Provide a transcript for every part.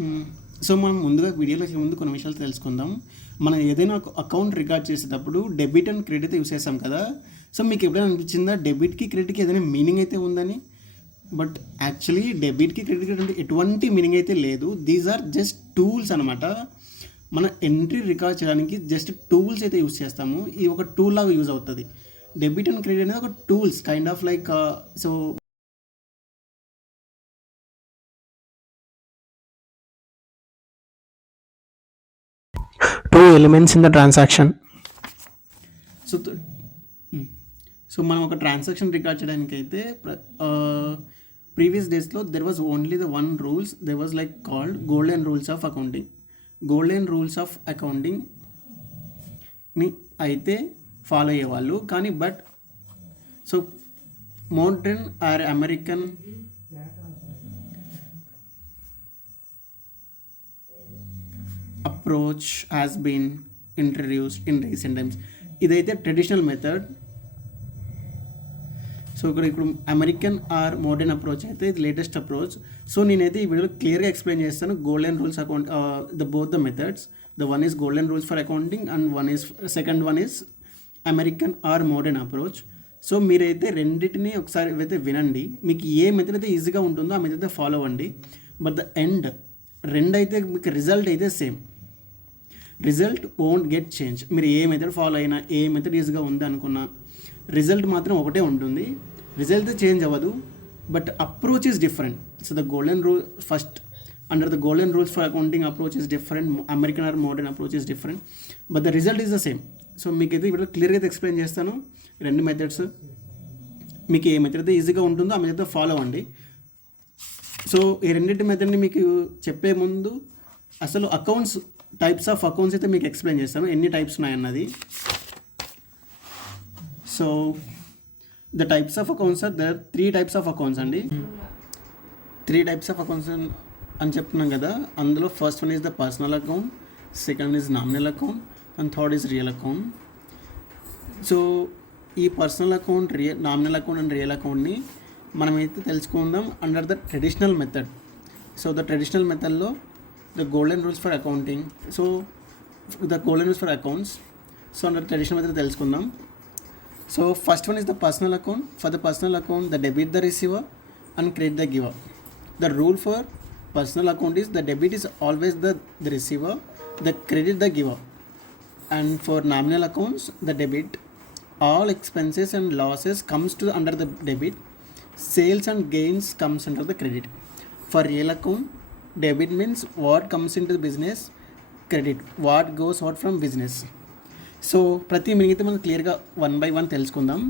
మ్మ్. సో మనం ముందుగా వీడియోలోకి ముందు కొన్ని విషయాలు తెలుసుకుందాం. మనం ఏదైనా ఒక అకౌంట్ రికార్డ్ చేసేటప్పుడు డెబిట్ అండ్ క్రెడిట్ యూస్ చేస్తాం కదా. సో మీకు ఎప్పుడైనా అనిపించిందా డెబిట్కి క్రెడిట్కి ఏదైనా మీనింగ్ అయితే ఉందని? బట్ యాక్చువల్లీ డెబిట్కి క్రెడిట్కి అంటే ఎటువంటి మీనింగ్ అయితే లేదు. దీస్ ఆర్ జస్ట్ టూల్స్ అనమాట. మన ఎంట్రీ రికార్డ్ చేయడానికి జస్ట్ టూల్స్ అయితే యూస్ చేస్తాము. ఇది ఒక టూల్ లాగా యూజ్ అవుతుంది. డెబిట్ అండ్ క్రెడిట్ అనేది ఒక tools kind of like. So two elements in the transaction. So so మనం ఒక ట్రాన్సాక్షన్ రికార్డ్ చేయడానికి అయితే ప్రీవియస్ డేస్లో there was only the one rules. There was like called golden rules of accounting. Golden rules of అకౌంటింగ్ని అయితే follow అయ్యేవాళ్ళు. కానీ but so modern or American approach has been introduced in recent times. ఇదైతే traditional method. So ఇప్పుడు American or modern approach అయితే ఇది latest approach. So నేనైతే ఈ వీడియోలో క్లియర్గా ఎక్స్ప్లెయిన్ చేస్తాను golden rules account, both the methods. The one is golden rules for accounting and second one is American or modern approach. So మీరైతే రెండింటిని ఒకసారి అయితే వినండి. మీకు ఏ మెథడ్ అయితే ఈజీగా ఉంటుందో ఆ మెథడ్ అయితే ఫాలో అవ్వండి. బట్ ద ఎండ్ రెండు అయితే మీకు రిజల్ట్ అయితే same. Result won't get change. మీరు ఏ మెథడ్ ఫాలో అయినా, ఏ మెథడ్ ఈజీగా ఉంది అనుకున్నా, రిజల్ట్ మాత్రం ఒకటే ఉంటుంది. రిజల్ట్ చేంజ్ అవ్వదు, but approach is different. So the golden rule first under the golden rules for accounting approach is different, American or modern approach is different, but the result is the same. So మీకైతే ఇప్పుడు క్లియర్గా అయితే ఎక్స్ప్లెయిన్ చేస్తాను రెండు మెథడ్స్. మీకు ఏ మెథడ్ అయితే ఈజీగా ఉంటుందో ఆ మెథడ్ ఫాలో అవ్వండి. సో ఈ రెండింటి మెథడ్ని మీకు చెప్పే ముందు అసలు అకౌంట్స్ టైప్స్ ఆఫ్ అకౌంట్స్ అయితే మీకు ఎక్స్ప్లెయిన్ చేస్తాను, ఎన్ని టైప్స్ ఉన్నాయన్నది. So the types of accounts are there 3 types of accounts అండి. 3 టైప్స్ ఆఫ్ అకౌంట్స్ అని చెప్తున్నాం కదా. అందులో first one is the personal account, second is nominal account and third is real account. So ఈ personal account, nominal account and real అకౌంట్ని మనమైతే తెలుసుకుందాం under the traditional method. So the traditional మెథడ్లో the golden rules for accounting. So the golden rules for accounts. So under traditional method తెలుసుకుందాం. So first one is the personal account. For the personal account, the debit the receiver and credit the giver. The rule for personal account is the debit is always the receiver, the credit the giver. And for nominal accounts, the debit, all expenses and losses comes to under the debit, sales and gains comes under the credit. For real account, debit means what comes into the business, credit what goes out from business. So ప్రతి మీనింగ్ అయితే మనం క్లియర్గా 1 by 1 తెలుసుకుందాం.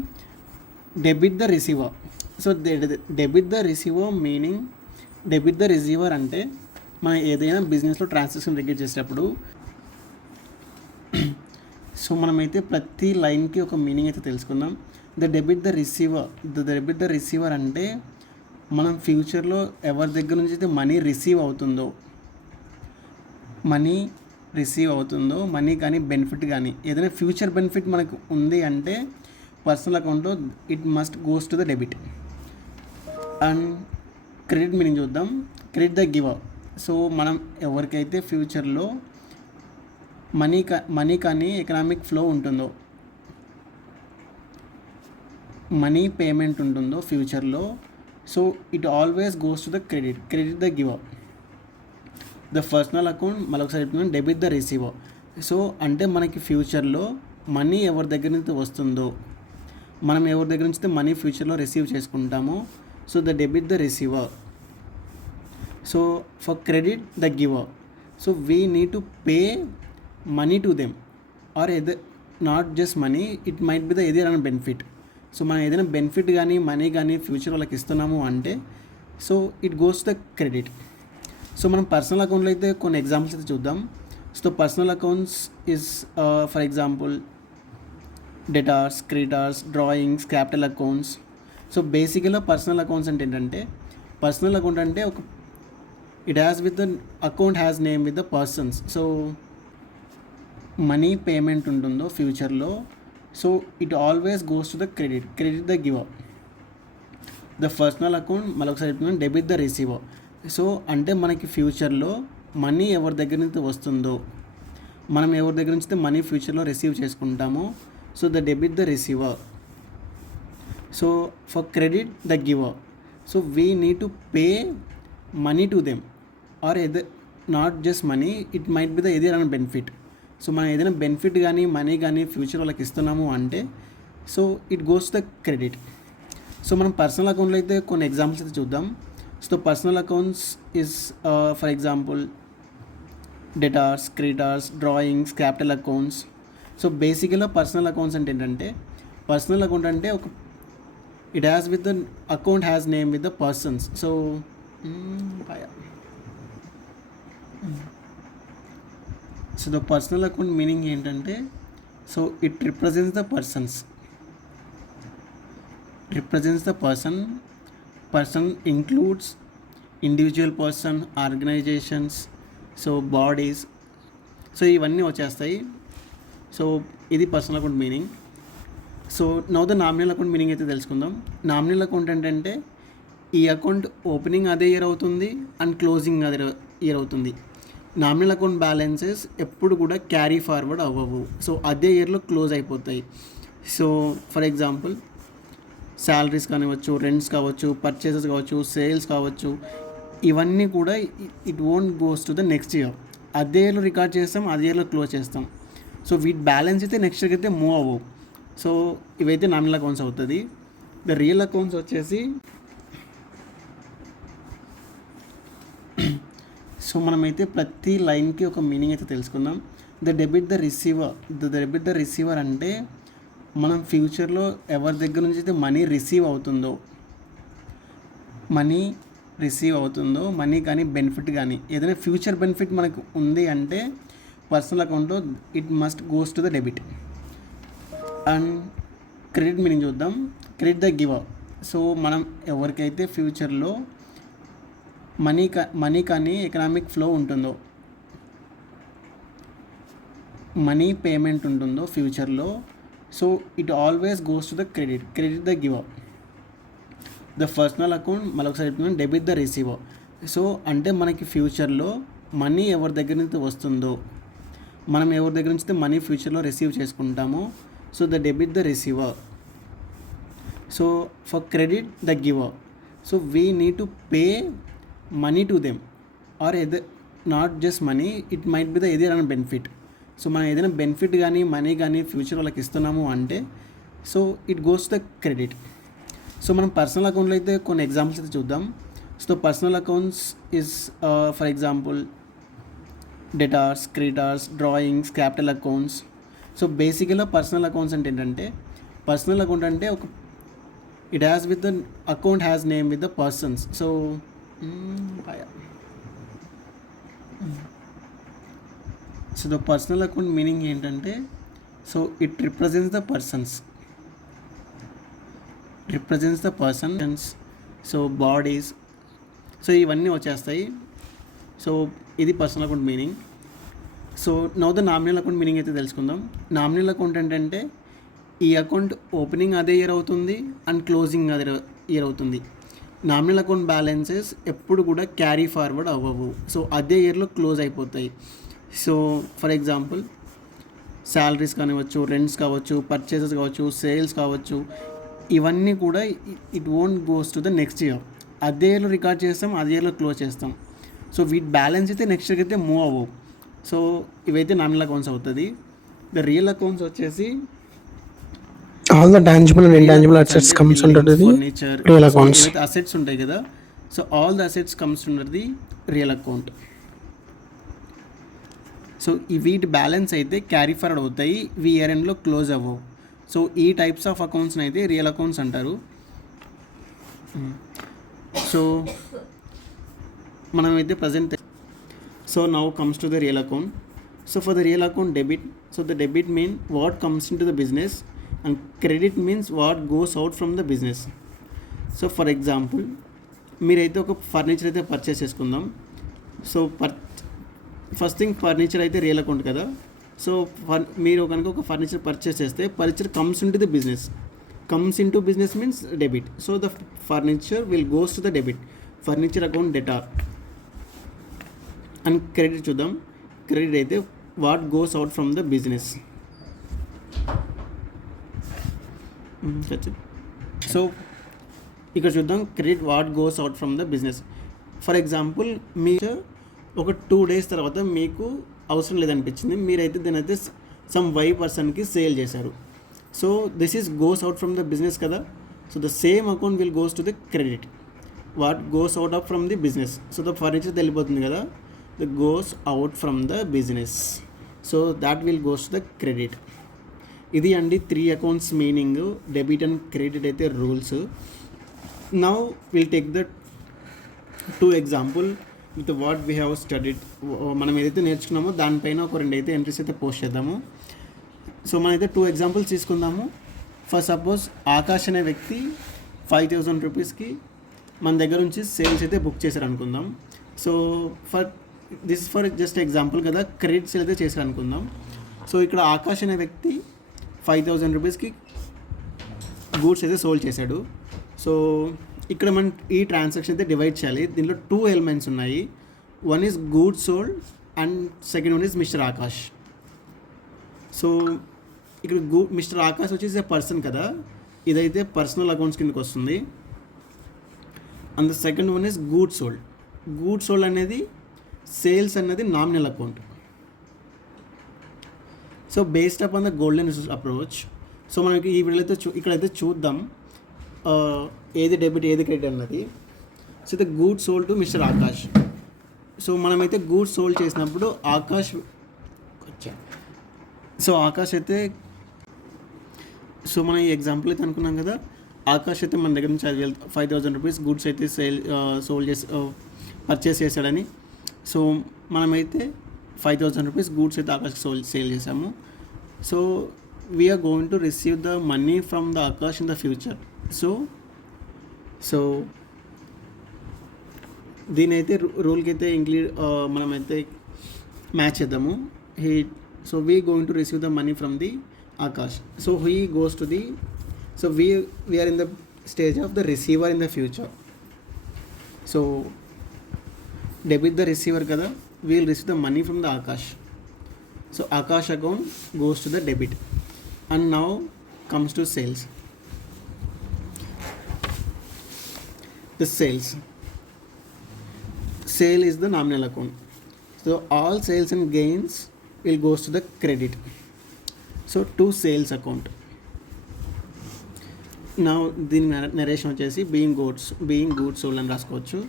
Debit the receiver. So debit the receiver meaning, debit the receiver అంటే మనం ఏదైనా బిజినెస్లో transaction record చేసేటప్పుడు సో మనమైతే ప్రతి లైన్కి ఒక మీనింగ్ అయితే తెలుసుకుందాం. డెబిట్ ద రిసీవర్ అంటే మనం ఫ్యూచర్లో ఎవరి దగ్గర నుంచి అయితే మనీ రిసీవ్ అవుతుందో, మనీ కానీ బెనిఫిట్ కానీ ఏదైనా ఫ్యూచర్ బెనిఫిట్ మనకు ఉంది అంటే పర్సనల్ అకౌంట్లో it must goes to the debit. And credit meaning చూద్దాం. Credit the giver. సో మనం ఎవరికైతే ఫ్యూచర్లో మనీ కానీ ఎకనామిక్ ఫ్లో ఉంటుందో, మనీ పేమెంట్ ఉంటుందో ఫ్యూచర్లో, so it always goes to the credit the giver. The personal account మరొకసారి చెప్తున్నాను, డెబిట్ ద రిసీవర్. సో అంటే మనకి ఫ్యూచర్లో మనీ ఎవరి దగ్గర నుంచి వస్తుందో, మనం ఎవరి దగ్గర నుంచి మనీ ఫ్యూచర్లో రిసీవ్ చేసుకుంటామో, so the debit the receiver. So for credit the giver. So we need to pay money to them are either not just money, it might be the ఏదైనా బెనిఫిట్. సో మనం ఏదైనా బెనిఫిట్ కానీ మనీ కానీ ఫ్యూచర్ వాళ్ళకి ఇస్తున్నాము అంటే so it goes the credit. So మనం personal అకౌంట్లో అయితే కొన్ని ఎగ్జాంపుల్స్ అయితే చూద్దాం. So personal accounts is for example debtors, creditors, drawings, capital accounts. So బేసిక్గా పర్సనల్ అకౌంట్స్ అంటే ఏంటంటే, పర్సనల్ అకౌంట్ అంటే ఒక it has with the account has name with the persons. So money payment ఉంటుందో ఫ్యూచర్లో, so it always goes to the credit the giver. The personal account మరొకసారి చెప్తున్నాను, debit the receiver. So అంటే మనకి ఫ్యూచర్లో మనీ ఎవరి దగ్గర నుంచి వస్తుందో, మనం ఎవరి దగ్గర నుంచి మనీ ఫ్యూచర్లో రిసీవ్ చేసుకుంటామో, so the debit the receiver. So for credit the giver. So we need to pay money to them are either not just money, it might be the ఏదైనా బెనిఫిట్. సో మనం ఏదైనా బెనిఫిట్ కానీ మనీ కానీ ఫ్యూచర్ వాళ్ళకి ఇస్తున్నాము అంటే so it goes the credit. So మనం personal అకౌంట్లో అయితే కొన్ని ఎగ్జాంపుల్స్ అయితే చూద్దాం. So personal accounts is for example debtors, creditors, drawings, capital accounts. So బేసిక్గా పర్సనల్ అకౌంట్స్ అంటే ఏంటంటే, పర్సనల్ అకౌంట్ అంటే ఒక it has with the account has name with the persons. So so the personal account meaning ఏంటంటే, so it represents the persons, represents the person includes individual person, organizations, so bodies, so ఇవన్నీ వచ్చేస్తాయి. సో ఇది personal account meaning. So now the nominal account meaning అయితే తెలుసుకుందాం. Nominal account ఏంటంటే ఈ account opening అదే ఇయర్ అవుతుంది అండ్ క్లోజింగ్ అదే ఇయర్ అవుతుంది. నామినల్ అకౌంట్ బ్యాలెన్సెస్ ఎప్పుడు కూడా క్యారీ ఫార్వర్డ్ అవ్వవు, సో అదే ఇయర్లో క్లోజ్ అయిపోతాయి. సో ఫర్ ఎగ్జాంపుల్ శాలరీస్ కానివ్వచ్చు, రెంట్స్ కావచ్చు, పర్చేసెస్ కావచ్చు, సేల్స్ కావచ్చు, ఇవన్నీ కూడా it won't goes to the next year. అదే ఇయర్లో రికార్డ్ చేస్తాం, అదే ఇయర్లో క్లోజ్ చేస్తాం. సో వీటి బ్యాలెన్స్ అయితే నెక్స్ట్ ఇయర్కి అయితే మూవ్ అవ్వవు. సో ఇవైతే నామినల్ అకౌంట్స్ అవుతుంది. ద రియల్ అకౌంట్స్ వచ్చేసి సో మనమైతే ప్రతి లైన్కి ఒక మీనింగ్ అయితే తెలుసుకుందాం. ద డెబిట్ ద రిసీవర్ అంటే మనం ఫ్యూచర్లో ఎవరి దగ్గర నుంచి అయితే మనీ రిసీవ్ అవుతుందో మనీ కానీ బెనిఫిట్ కానీ ఏదైనా ఫ్యూచర్ బెనిఫిట్ మనకు ఉంది అంటే పర్సనల్ అకౌంట్లో it must goes to the debit. And credit meaning చూద్దాం. Credit the giver. సో మనం ఎవరికైతే ఫ్యూచర్లో మనీ కానీ ఎకనామిక్ ఫ్లో ఉంటుందో, మనీ పేమెంట్ ఉంటుందో ఫ్యూచర్లో, so it always goes to the credit the giver. The personal account మరొకసారి చెప్తున్నాను, డెబిట్ ద రిసీవర్. సో అంటే మనకి ఫ్యూచర్లో మనీ ఎవరి దగ్గర నుంచి వస్తుందో, మనం ఎవరి దగ్గర నుంచి మనీ ఫ్యూచర్లో రిసీవ్ చేసుకుంటామో, so the debit the receiver. So for credit the giver. So we need to pay money to them are either not just money, it might be the ఏదైనా బెనిఫిట్. సో మనం ఏదైనా బెనిఫిట్ కానీ మనీ కానీ ఫ్యూచర్ వాళ్ళకి ఇస్తున్నాము అంటే so it goes the credit. So మనం personal అకౌంట్లో అయితే కొన్ని ఎగ్జాంపుల్స్ అయితే చూద్దాం. So personal accounts is for example debtors, creditors, drawings, capital accounts. So బేసిక్గా పర్సనల్ అకౌంట్స్ అంటే ఏంటంటే, పర్సనల్ అకౌంట్ అంటే ఒక it has with the account has name with the persons. So so the personal account meaning ఏంటంటే, so it represents the persons, so bodies, so ఇవన్నీ వచ్చేస్తాయి. సో ఇది personal account meaning. So now the nominal account meaning అయితే తెలుసుకుందాం. Nominal account ఏంటంటే ఈ account opening అదే ఇయర్ అవుతుంది అండ్ క్లోజింగ్ అదే ఇయర్ అవుతుంది. నామినల్ అకౌంట్ బ్యాలెన్సెస్ ఎప్పుడు కూడా క్యారీ ఫార్వర్డ్ అవ్వవు, సో అదే ఇయర్లో క్లోజ్ అయిపోతాయి. సో ఫర్ ఎగ్జాంపుల్ శాలరీస్ కానివ్వచ్చు, రెంట్స్ కావచ్చు, పర్చేసెస్ కావచ్చు, సేల్స్ కావచ్చు, ఇవన్నీ కూడా it won't goes to the next year. అదే ఇయర్లో రికార్డ్ చేస్తాం, అదే ఇయర్లో క్లోజ్ చేస్తాం. సో వీటి బ్యాలెన్స్ అయితే నెక్స్ట్ ఇయర్కి అయితే మూవ్ అవ్వవు. సో ఇవైతే నామినల్ అకౌంట్స్ అవుతుంది. ద రియల్ అకౌంట్స్ వచ్చేసి all the tangible and intangible assets comes under the real accounts. Assets ఉంటాయి కదా, so all the assets comes under the real account. So ఈ వీటి బ్యాలెన్స్ అయితే క్యారీ ఫార్వర్డ్ అవుతాయి, ఇవి ఇయర్ ఎండ్లో క్లోజ్ అవ్వవు. సో ఈ టైప్స్ ఆఫ్ అకౌంట్స్ని అయితే రియల్ అకౌంట్స్ అంటారు. సో మనమైతే present so now comes to the real account. So for the real account debit, so the debit mean what comes in to the business and credit means what goes out from the business. So for example మీరైతే ఒక ఫర్నిచర్ అయితే పర్చేస్ చేసుకుందాం. So first thing furniture అయితే real account కదా. సో మీరు కనుక ఒక furniture purchase చేస్తే furniture comes in to the business, comes in to business means debit. So the furniture will goes to the debit. Furniture account debtor. And credit చూద్దాం. Credit అయితే what goes out from the business. So ఇక్కడ చూద్దాం credit what goes out from the business. For example మీరు ఒక 2 days తర్వాత మీకు అవసరం లేదనిపించింది, మీరైతే దీనైతే సమ్ వై పర్సన్కి సేల్ చేశారు. So this is goes out from the business కదా. So the same account will goes to the credit. What goes out of from the business. So the furniture వెళ్ళిపోతుంది కదా, the goes out from the business. So that will goes to the credit. ఇది అండి 3 accounts meaning, debit and credit అయితే rules. Now will take the 2 example with what we have studied. మనం ఏదైతే నేర్చుకున్నామో దానిపైన ఒక 2 అయితే ఎంట్రీస్ అయితే పోస్ట్ చేద్దాము. సో మనమైతే 2 ఎగ్జాంపుల్స్ తీసుకుందాము. ఫర్ సపోజ్ ఆకాష్ అనే వ్యక్తి 5,000 రూపీస్కి మన దగ్గర నుంచి సేల్స్ అయితే బుక్ చేశారు అనుకుందాం. సో ఫర్ జస్ట్ ఎగ్జాంపుల్ కదా, క్రెడిట్ సేల్ అయితే చేశారు అనుకుందాం. సో ఇక్కడ ఆకాష్ అనే వ్యక్తి 5,000 రూపీస్కి గూడ్స్ అయితే సోల్డ్ చేశాడు. సో ఇక్కడ మనం ఈ ట్రాన్సాక్షన్ అయితే డివైడ్ చేయాలి. దీంట్లో 2 ఎలిమెంట్స్ ఉన్నాయి. One is goods sold and second one is mister Akash. సో ఇక్కడ మిస్టర్ ఆకాష్ వచ్చేసి ఏ పర్సన్ కదా, ఇదైతే పర్సనల్ అకౌంట్స్ కిందకి వస్తుంది. And the second one is goods sold. Goods sold అనేది సేల్స్ అనేది nominal account. So based upon the golden approach. So మనకి ఈ వీడియోలో ఇక్కడైతే చూద్దాం ఏది డెబిట్ ఏది క్రెడిట్ అన్నది. So the goods sold to mister Akash. సో మనమైతే గూడ్స్ సోల్డ్ చేసినప్పుడు ఆకాష్ అయితే మనం ఈ ఎగ్జాంపుల్ అయితే అనుకున్నాం కదా, ఆకాష్ అయితే మన దగ్గర నుంచి 5,000 రూపీస్ గూడ్స్ అయితే సోల్డ్ చేసి పర్చేస్ చేశాడని. సో మనమైతే 5,000 రూపీస్ గూడ్స్ అయితే ఆకాష్కి సేల్ చేసాము. So we're going to receive the money from the Akash in the future. So దీని అయితే రూల్కి అయితే మనమైతే మ్యాచ్ చేద్దాము. So we going to receive the money from the Akash. So he goes to the, so we are in the stage of the receiver in the future. So debit the receiver కదా, we will receive the money from the Akash. So Akash account goes to the debit. And now comes to sales. The sales. Sale is the nominal account. So all sales and gains will goes to the credit. So to sales account. Now the narration వచ్చేసి being goods sold అని రాసుకోవచ్చు.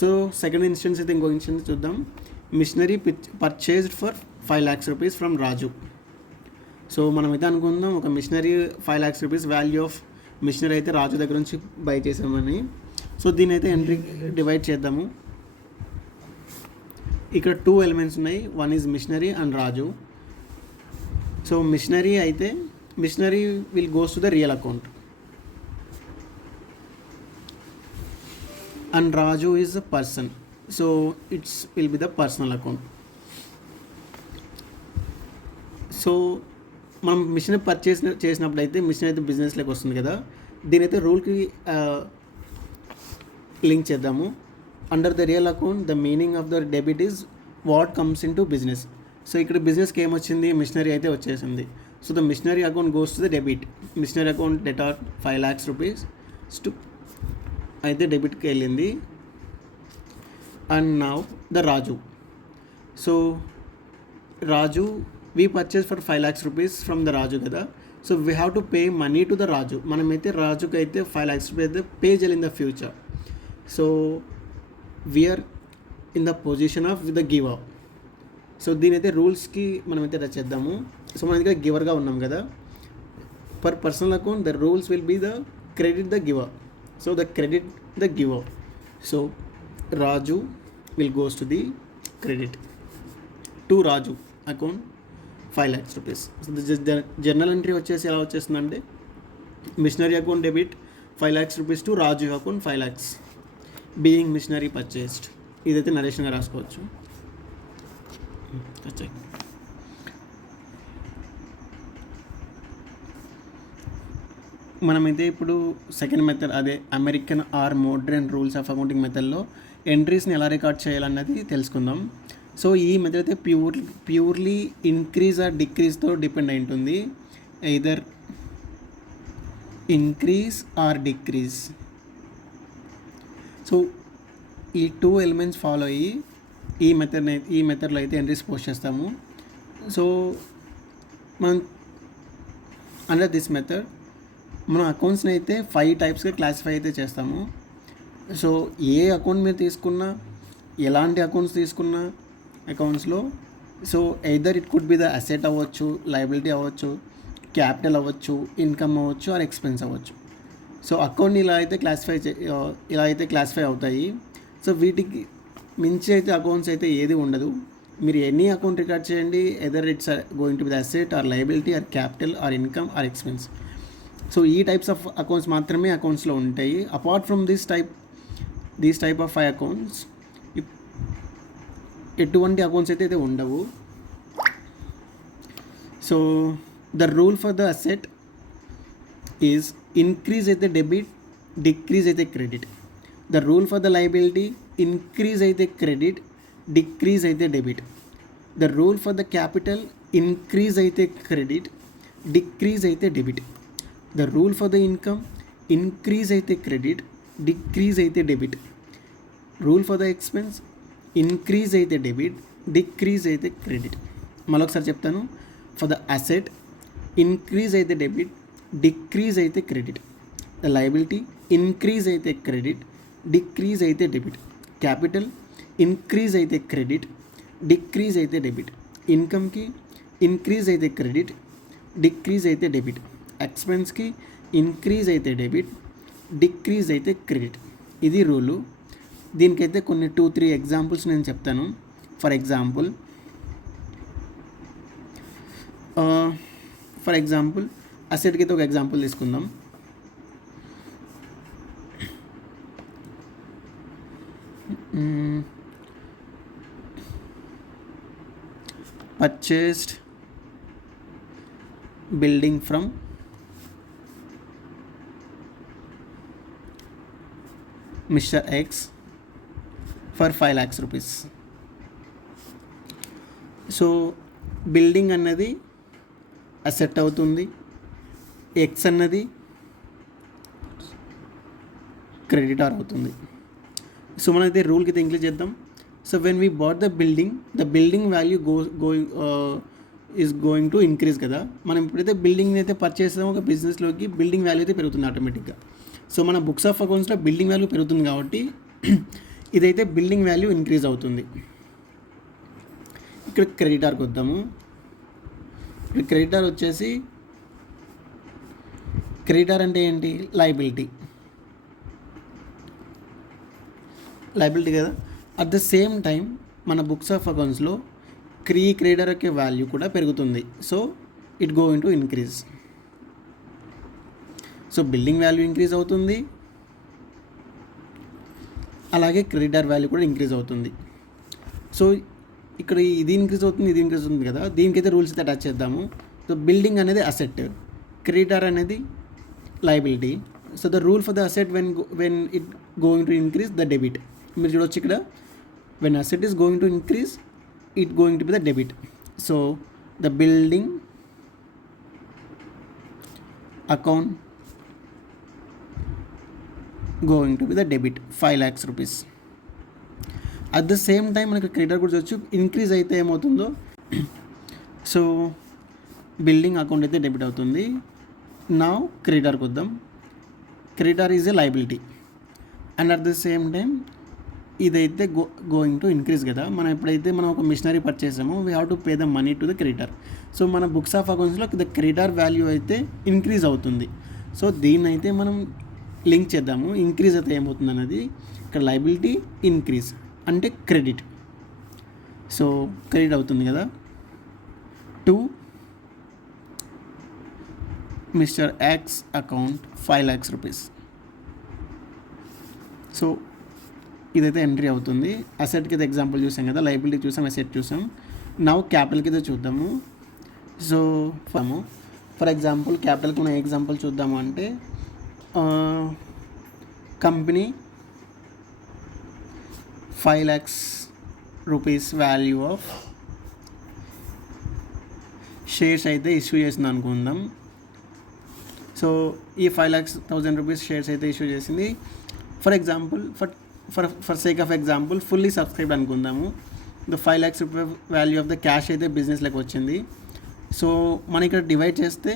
So second instance అయితే ఇంకో instance చూద్దాం. Machinery purchased for 5 lakhs rupees from Raju. So మనమైతే అనుకుందాం ఒక machinery 5 lakhs rupees value of machinery అయితే రాజు దగ్గర నుంచి బై చేసామని. సో దీని అయితే ఎంట్రీ డివైడ్ చేద్దాము. ఇక్కడ 2 ఎలిమెంట్స్ ఉన్నాయి. One is machinery and Raju. So machinery will goes to the real account and Raju is a person, so it will be the personal account. So మనం మిషన్ పర్చేస్ చేసినప్పుడు అయితే మిషన్ అయితే బిజినెస్లోకి వస్తుంది కదా, దీని అయితే రూల్కి లింక్ చేద్దాము. Under the real account the meaning of the debit is what comes in to business. So ఇక్కడ బిజినెస్కి ఏమొచ్చింది, మిషనరీ అయితే వచ్చేసింది. So the machinery account goes to the debit. Machinery account debtor 5 lakhs rupees అయితే డెబిట్కి వెళ్ళింది. And now the Raju. So Raju we purchase for 5 lakhs rupees from the Raju కదా. So we have to pay money to the Raju. మనమైతే రాజుకి అయితే 5 lakhs rupees అయితే pay చేయాలి in the future. So we are in the position of the giver. So దీని అయితే రూల్స్కి మనమైతే టచ్ చేద్దాము. సో మన దగ్గర గివర్గా ఉన్నాం కదా, for personal account the rules will be the credit the giver. So the credit the giver. So Raju will goes to the credit to Raju account 5 lakhs rupees. So the journal entry వచ్చేసి ఎలా వచ్చేస్తుందంటే machinery account debit 5 lakhs rupees to Raju account 5 lakhs being missionary purchased. ఇదైతే నరేషన్గా రాసుకోవచ్చు. మనమైతే ఇప్పుడు second method, అదే American or modern rules of accounting మెథడ్లో ఎంట్రీస్ని ఎలా రికార్డ్ చేయాలన్నది తెలుసుకుందాం. సో ఈ మెథడ్ అయితే ప్యూర్లీ ఇంక్రీజ్ ఆర్ డిక్రీజ్తో డిపెండ్ అయి ఉంటుంది, either increase or decrease. So ఈ 2 ఎలిమెంట్స్ ఫాలో అయ్యి ఈ మెథడ్లో అయితే ఎంట్రీస్ పోస్ట్ చేస్తాము. సో మనం అండర్ దిస్ మెథడ్ మనం అకౌంట్స్ని అయితే 5 టైప్స్గా క్లాసిఫై అయితే చేస్తాము. సో ఏ అకౌంట్ మీరు తీసుకున్నా, ఎలాంటి అకౌంట్స్ తీసుకున్నా అకౌంట్స్లో, so either it could be the asset అవ్వచ్చు, లయబిలిటీ అవ్వచ్చు, క్యాపిటల్ అవ్వచ్చు, ఇన్కమ్ అవ్వచ్చు, ఆర్ ఎక్స్పెన్స్ అవ్వచ్చు. సో అకౌంట్ని ఇలా అయితే క్లాసిఫై అవుతాయి. సో వీటికి మించి అయితే అకౌంట్స్ అయితే ఏది ఉండదు. మీరు ఎనీ అకౌంట్ రికార్డ్ చేయండి, either it's going to be the asset or liability or capital or income or expense. So ఈ టైప్స్ ఆఫ్ అకౌంట్స్ మాత్రమే అకౌంట్స్లో ఉంటాయి. Apart from these type of 5 accounts ఎటువంటి అకౌంట్స్ అయితే ఉండవు. So the rule for the asset is increase అయితే debit, decrease అయితే credit. The rule for the liability increase అయితే క్రెడిట్, డిక్రీజ్ అయితే debit. The rule for the capital increase అయితే credit, decrease అయితే debit. The rule for the income increase అయితే credit, decrease అయితే debit. Rule for the expense increase అయితే debit, decrease అయితే క్రెడిట్. మరొకసారి చెప్తాను. ఫర్ ద అసెట్ ఇంక్రీజ్ అయితే డెబిట్, డిక్రీజ్ అయితే క్రెడిట్. ద లయబిలిటీ ఇంక్రీజ్ అయితే క్రెడిట్, డిక్రీజ్ అయితే డెబిట్. క్యాపిటల్ ఇంక్రీజ్ అయితే క్రెడిట్, డిక్రీజ్ అయితే డెబిట్. ఇన్కమ్కి ఇంక్రీజ్ అయితే క్రెడిట్, డిక్రీజ్ అయితే డెబిట్. ఎక్స్పెన్స్కి ఇంక్రీజ్ అయితే డెబిట్, డిక్రీజ్ అయితే క్రెడిట్. ఇది రూలు. దీనికైతే కొన్ని 2-3 ఎగ్జాంపుల్స్ నేను చెప్తాను. ఫర్ ఎగ్జాంపుల్ అసెట్కి అయితే ఒక ఎగ్జాంపుల్ తీసుకుందాం. Purchased building from Mr. X for 5 lakhs rupees. So building అన్నది అసెట్ అవుతుంది, ఎక్స్ అన్నది క్రెడిటార్ అవుతుంది. సో మనం అయితే రూల్కి అయితే ఇంక్లూడ్ చేద్దాం. So when we bought the building value is going to increase కదా. మనం ఎప్పుడైతే బిల్డింగ్ని అయితే పర్చేస్ చేస్తామో ఒక బిజినెస్లోకి, బిల్డింగ్ వాల్యూ అయితే పెరుగుతుంది ఆటోమేటిక్గా. సో మన బుక్స్ ఆఫ్ అకౌంట్స్లో బిల్డింగ్ వాల్యూ పెరుగుతుంది కాబట్టి ఇదైతే బిల్డింగ్ వాల్యూ ఇంక్రీజ్ అవుతుంది. ఇక్కడ క్రెడిటార్కి వద్దాము. ఇక్కడ క్రెడిటార్ వచ్చేసి, క్రెడిటార్ అంటే ఏంటి? లయబిలిటీ కదా. అట్ ద సేమ్ టైం మన బుక్స్ ఆఫ్ అకౌంట్స్లో క్రెడిటార్ యొక్క వాల్యూ కూడా పెరుగుతుంది. So it going to increase. So building value increase అవుతుంది, అలాగే క్రెడిటార్ వాల్యూ కూడా ఇంక్రీజ్ అవుతుంది. సో ఇక్కడ ఇది ఇంక్రీజ్ అవుతుంది కదా. దీనికైతే రూల్స్ అయితే అటాచ్ చేద్దాము. సో బిల్డింగ్ అనేది అసెట్, క్రెడిటార్ అనేది liability. So the rule for the asset when it going to increase the debit. మీరు చూడొచ్చు ఇక్కడ, when asset is going to increase it going to be the debit. So the building account going to be the debit 5 lakhs rupees. At the same time మనకి creditor కూడా చూడొచ్చు. Increase అయితే ఏమవుతుందో, so building account అయితే debit అవుతుంది. నా క్రెడిటార్కి వద్దాం. Creditor is a liability and at the same time ఇదైతే గోయింగ్ టు ఇంక్రీజ్ కదా. మనం ఎప్పుడైతే మనం ఒక మిషనరీ పర్చేస్ చేసామో we have to pay the money to the creditor. So మన బుక్స్ ఆఫ్ అకౌంట్స్లో ద క్రెడిటార్ వాల్యూ అయితే ఇంక్రీజ్ అవుతుంది. సో దీన్ని అయితే మనం లింక్ చేద్దాము. ఇంక్రీజ్ అయితే ఏమవుతుంది అన్నది, ఇక్కడ లయబిలిటీ ఇంక్రీజ్ అంటే క్రెడిట్. సో క్రెడిట్ అవుతుంది కదా to mister X account 5 lakhs rupees. So ఇదైతే ఎంట్రీ అవుతుంది. అసెట్కి అయితే ఎగ్జాంపుల్ చూసాం కదా, లయబిలిటీ చూసాం, అసెట్ చూసాం. నౌ క్యాపిటల్కి అయితే చూద్దాము. సో ఫర్ ఎగ్జాంపుల్ క్యాపిటల్కి ఉన్న ఎగ్జాంపుల్ చూద్దాము అంటే, company 5 lakhs rupees value of shares అయితే ఇష్యూ చేసింది అనుకుందాం. సో ఈ 5,00,000 రూపీస్ షేర్స్ అయితే ఇష్యూ చేసింది. For example for sake of example fully subscribed అనుకుందాము. The 5 lakhs rupee value of the cash అయితే బిజినెస్లోకి వచ్చింది. సో మనం ఇక్కడ డివైడ్ చేస్తే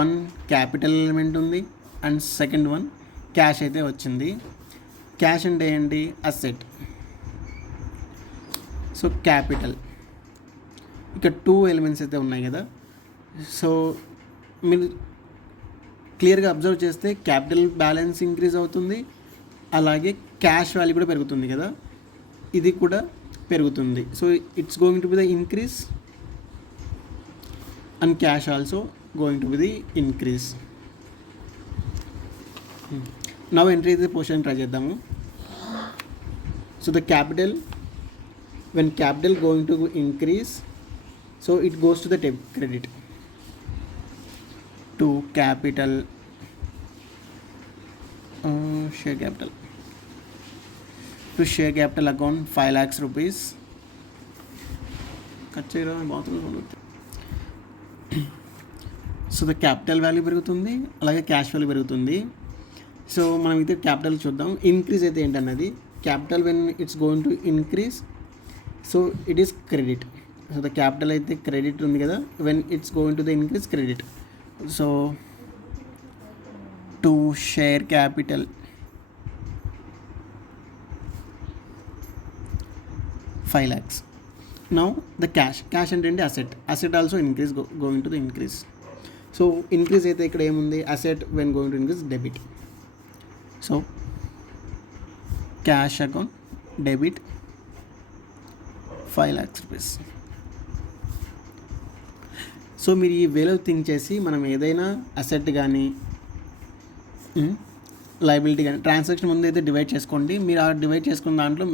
1 క్యాపిటల్ ఎలిమెంట్ ఉంది అండ్ సెకండ్ 1 క్యాష్ అయితే వచ్చింది. క్యాష్ అంటే ఏంటి? అసెట్. సో క్యాపిటల్, ఇక్కడ 2 ఎలిమెంట్స్ అయితే ఉన్నాయి కదా. సో మీరు క్లియర్గా అబ్జర్వ్ చేస్తే క్యాపిటల్ బ్యాలెన్స్ ఇంక్రీజ్ అవుతుంది, అలాగే క్యాష్ వాల్యూ కూడా పెరుగుతుంది కదా, ఇది కూడా పెరుగుతుంది. So it's going to be the increase and cash also going to be the increase. Now entry the position try చేద్దాము. So the capital, when capital going to increase, so it goes to the credit to capital, share capital, to share capital account 5 lakhs rupees. So the capital value పెరుగుతుంది, అలాగే cash value పెరుగుతుంది. సో మనం అయితే క్యాపిటల్ చూద్దాం. ఇంక్రీజ్ అయితే ఏంటన్నది, capital when it's going to increase, so it is credit. So the capital అయితే క్రెడిట్ ఉంది కదా, when it's going to the increase credit. So to share capital 5 lakhs. Now the cash అంటే ఏంటి? Asset also increase, going to the increase. So increase అయితే ఇక్కడ ఏముంది? Asset when going to increase debit. So cash account debit 5 lakhs rupees. So మీరు ఈ వేలో థింక్ చేసి మనం ఏదైనా అసెట్ కానీ లయబిలిటీ కానీ ట్రాన్సాక్షన్ ముందు అయితే డివైడ్ చేసుకోండి. మీరు ఆ డివైడ్ చేసుకున్న దాంట్లో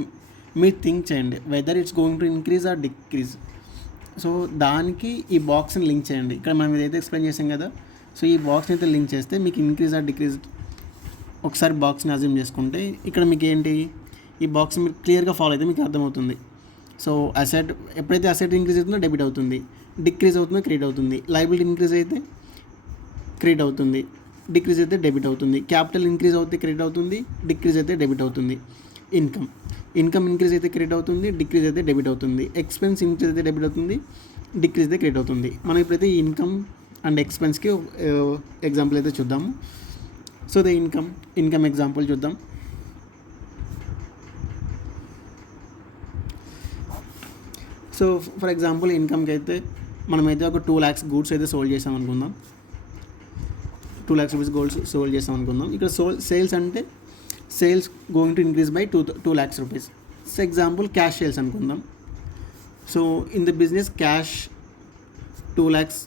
మీరు థింక్ చేయండి whether it's going to increase or decrease. So దానికి ఈ బాక్స్ని లింక్ చేయండి. ఇక్కడ మనం ఇదైతే ఎక్స్ప్లెయిన్ చేసాం కదా, సో ఈ బాక్స్ని అయితే లింక్ చేస్తే మీకు ఇంక్రీజ్ ఆర్ డిక్రీజ్ ఒకసారి బాక్స్ని అజ్యూమ్ చేసుకుంటే ఇక్కడ మీకు ఏంటి, ఈ బాక్స్ మీరు క్లియర్గా ఫాలో అయితే మీకు అర్థమవుతుంది. సో అసెట్ ఎప్పుడైతే అసెట్ ఇంక్రీజ్ అవుతుందో డెబిట్ అవుతుంది, డిక్రీజ్ అవుతుందో క్రెడిట్ అవుతుంది, లయబిలిటీ ఇంక్రీజ్ అయితే క్రెడిట్ అవుతుంది, డిక్రీజ్ అయితే డెబిట్ అవుతుంది, క్యాపిటల్ ఇంక్రీజ్ అవుతే క్రెడిట్ అవుతుంది, డిక్రీజ్ అయితే డెబిట్ అవుతుంది. ఇన్కమ్ ఇంక్రీజ్ అయితే క్రెడిట్ అవుతుంది, డిక్రీజ్ అయితే డెబిట్ అవుతుంది. ఎక్స్పెన్స్ ఇంక్రీజ్ అయితే డెబిట్ అవుతుంది, డిక్రీజ్ అయితే క్రెడిట్ అవుతుంది. మనం ఇప్పుడైతే ఈ ఇన్కమ్ అండ్ ఎక్స్పెన్స్కి ఎగ్జాంపుల్ అయితే చూద్దాము. సో ద ఇన్కమ్ ఎగ్జాంపుల్ చూద్దాం. సో ఫర్ ఎగ్జాంపుల్ ఇన్కమ్కి అయితే మనమైతే ఒక 2 lakhs గూడ్స్ అయితే సోల్డ్ చేసాం అనుకుందాం. 2 lakhs రూపీస్ గోల్డ్ సోల్డ్ చేసాం అనుకుందాం. ఇక్కడ సేల్స్ అంటే sales going to increase by 2 lakhs rupees. So example cash sales అనుకుందాం. So in the business cash 2 lakhs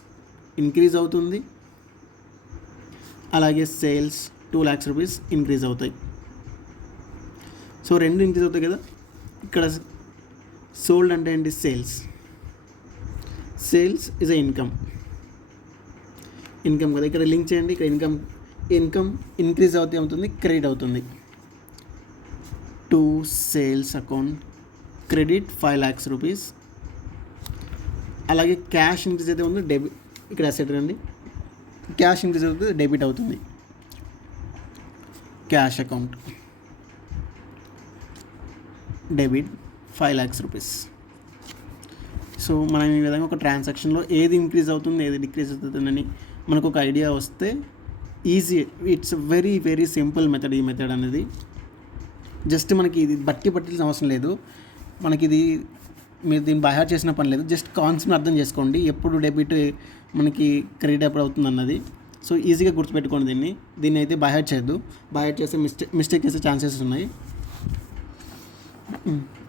increase అవుతుంది, అలాగే సేల్స్ 2 lakhs రూపీస్ ఇంక్రీజ్ అవుతాయి. సో రెండు ఇంక్రీజ్ అవుతాయి కదా. ఇక్కడ సోల్డ్ అంటే ఏంటి? సేల్స్ ఇస్ ఎ ఇన్కమ్ కదా. ఇక్కడ లింక్ చేయండి. ఇక్కడ ఇన్కమ్ ఇంక్రీజ్ అవుతే అవుతుంది, క్రెడిట్ అవుతుంది. To sales account credit 5 lakhs rupees. అలాగే క్యాష్ ఇంక్రీజ్ అయితే ఉంది, డెబిట్. ఇక్కడ అసెట్ రండి, క్యాష్ ఇంక్రీజ్ అవుతుంది, డెబిట్ అవుతుంది. Cash account debit 5 lakhs rupees. So మనం ఈ విధంగా ఒక ట్రాన్సాక్షన్లో ఏది ఇంక్రీజ్ అవుతుంది, ఏది డిక్రీజ్ అవుతుందని మనకు ఒక ఐడియా వస్తే easy. It's very very simple method. ఈ మెథడ్ అనేది జస్ట్ మనకి ఇది పట్టించిన అవసరం లేదు. మనకి ఇది మీరు దీన్ని బైహార్ట్ చేసిన పని లేదు. జస్ట్ కాన్సెప్ట్ని అర్థం చేసుకోండి, ఎప్పుడు డెబిట్ మనకి క్రెడిట్ ఎప్పుడు అవుతుంది అన్నది. సో ఈజీగా గుర్తుపెట్టుకోండి. దీన్ని అయితే బైహార్ట్ చేయొద్దు. బైహార్ట్ చేస్తే మిస్టేక్ చేసే ఛాన్సెస్ ఉన్నాయి.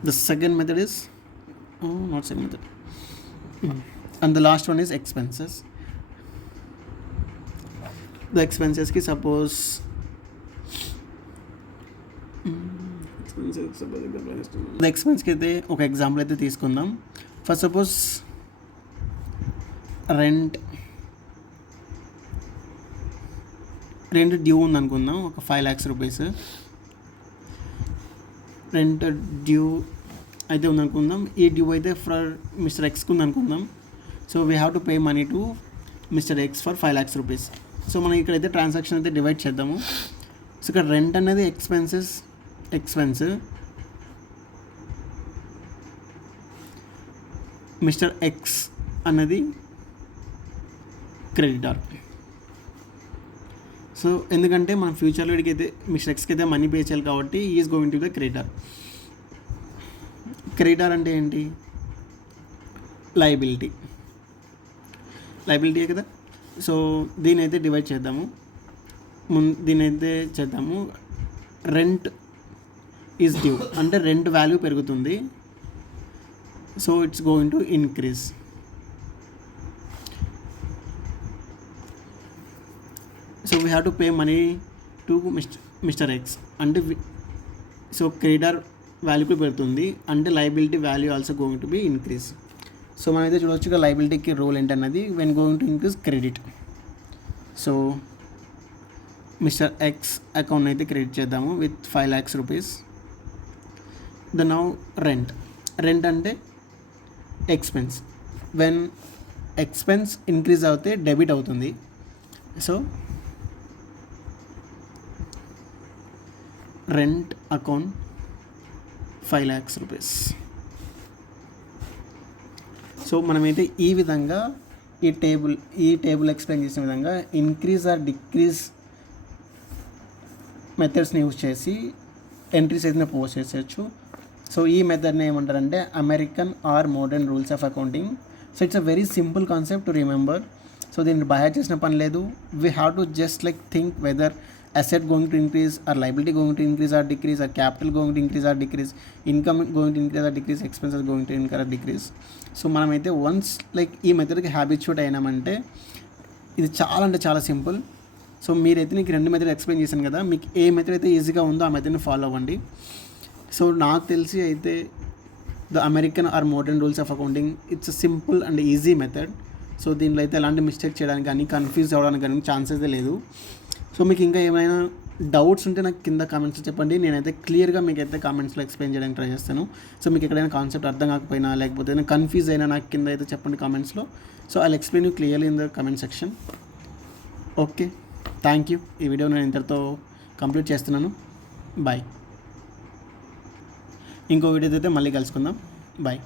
The second method is not second method, and the last one is expenses. The expenses ki suppose the expense ki aithe oka example aithe teesukundam. For suppose rent due ఉంది అనుకుందాం, ఒక 5 lakhs రూపీస్ రెంట్ డ్యూ అయితే ఉందనుకుందాం. ఈ డ్యూ అయితే for mister ఎక్స్కి ఉందనుకుందాం. So we have to pay money to mister X for 5 lakhs rupees. So మనం ఇక్కడైతే ట్రాన్సాక్షన్ అయితే డివైడ్ చేద్దాము. సో ఇక్కడ రెంట్ అనేది ఎక్స్పెన్స్, మిస్టర్ ఎక్స్ అన్నది క్రెడిటార్. సో ఎందుకంటే మన ఫ్యూచర్లో వీడికైతే మిస్టర్ ఎక్స్కి అయితే మనీ పే చేయాలి కాబట్టి is going to the creditor. Creditor అంటే ఏంటి? లయబిలిటీ కదా. సో దీని అయితే డివైడ్ చేద్దాము. దీనైతే చేద్దాము. రెంట్ ఈజ్ డ్యూ అంటే రెంట్ వాల్యూ పెరుగుతుంది. So it's going to increase. So we have to pay money to mister X అంటే సో క్రెడిటార్ వాల్యూ కూడా పెరుగుతుంది అంటే liability value also going to B increase. So మనమైతే చూడవచ్చు ఇక లయబిలిటీకి రోల్ ఏంటన్నది when going to increase credit. So mister X account అయితే క్రెడిట్ చేద్దాము విత్ 5 lakhs rupees. నౌ రెంట్ అంటే ఎక్స్పెన్స్. వెన్ ఎక్స్పెన్స్ ఇంక్రీజ్ అవుతే డెబిట్ అవుతుంది. So rent account 5 lakhs rupees. So మనమైతే ఈ విధంగా ఈ టేబుల్ ఎక్స్ప్లెయిన్ చేసిన విధంగా ఇంక్రీజ్ ఆర్ డిక్రీజ్ మెథడ్స్ని యూజ్ చేసి ఎంట్రీస్ అయితే పోస్ట్ చేసేయచ్చు. సో ఈ మెథడ్ని ఏమంటారంటే American or modern rules of accounting. So it's a very simple concept to remember. So దీన్ని బై చేసిన పని లేదు. We have to just like think whether asset going to increase or liability going to increase or decrease or capital going to increase or decrease, income going to increase or decrease, expenses going to increase or decrease. So మనమైతే once like ఈ మెథడ్కి హ్యాబిచ్యూట్ అయినామంటే ఇది చాలా simple. So మీరైతే నీకు 2 method explain చేశాను కదా, మీకు ఏ మెథడ్ అయితే ఈజీగా ఉందో ఆ మెథడ్ని ఫాలో అవ్వండి. సో నాకు తెలిసి అయితే the American or modern rules of accounting it's a simple and easy method. So దీనిలో అయితే ఎలాంటి మిస్టేక్ చేయడానికి కానీ కన్ఫ్యూజ్ అవ్వడానికి కానీ ఛాన్సెస్ లేదు. సో మీకు ఇంకా ఏమైనా డౌట్స్ ఉంటే నాకు కింద కామెంట్స్లో చెప్పండి. నేనైతే క్లియర్గా మీకైతే కామెంట్స్లో ఎక్స్ప్లెయిన్ చేయడానికి ట్రై చేస్తాను. సో మీకు ఎక్కడైనా కాన్సెప్ట్ అర్థం కాకపోయినా లేకపోతే ఏదైనా కన్ఫ్యూజ్ అయినా నాకు కింద అయితే చెప్పండి కామెంట్స్లో. So I explain you clearly in the comment section. Okay, thank you. ఈ వీడియో నేను ఇంతటితో కంప్లీట్ చేస్తున్నాను. బాయ్. ఇంకో వీడియోతో అయితే మళ్ళీ కలుసుకుందాం. బాయ్.